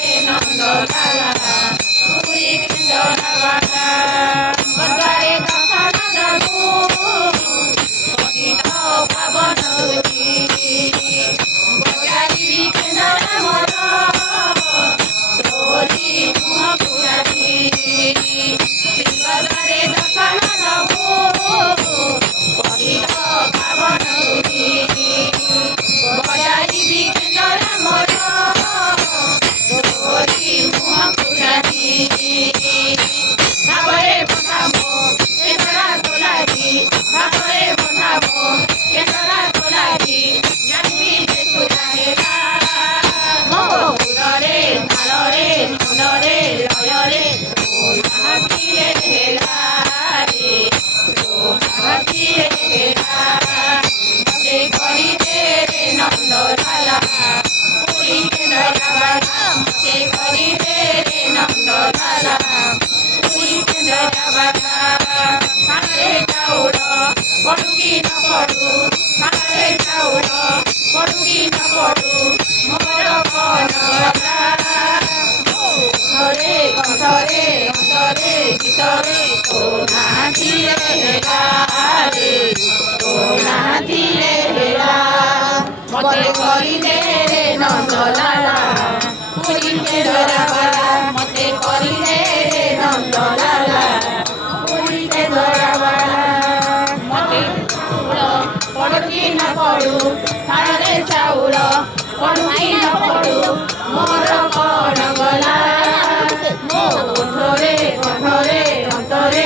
रे नंदलाला पुरी केन्द्रवाला बद्वारे दर्शन दबु पतित पावन बजारी केन्द्र मोर तोरी मुह पुरारी सिंहद्वारे दर्शन दबु पतित पावन बजारी केन्द्र मोर तोरी मुह पुरारी भावरे बंधाबो केन्द्रा तोलारी भावरे बंधाबो केन्द्रा तोलारी जानी सुरा हेला मो सुररे तालरे छन्दरे लयरे नाचिले हेला रे नाचिले हेला मते करी दे रे नंदलाला पुरी केन्द्रवाला मते करी दे रे नंदलाला पुरी केन्द्रवाला खानारे चाउल पडु कि न पडु खानारे चाउल पडु कि न पडु मोर कनला घरे कंठरे अंतरे गीतरे तो नाचिले हेला रे तो नाचिले हेला मते करी दे रे नंदलाला पुरी केन्द्रवाला मते करी दे रे नंदलाला पुरी केन्द्रवाला मते चाउल पडु कि न पडु खानारे चाउल पडु कि न पडु मोर कन गला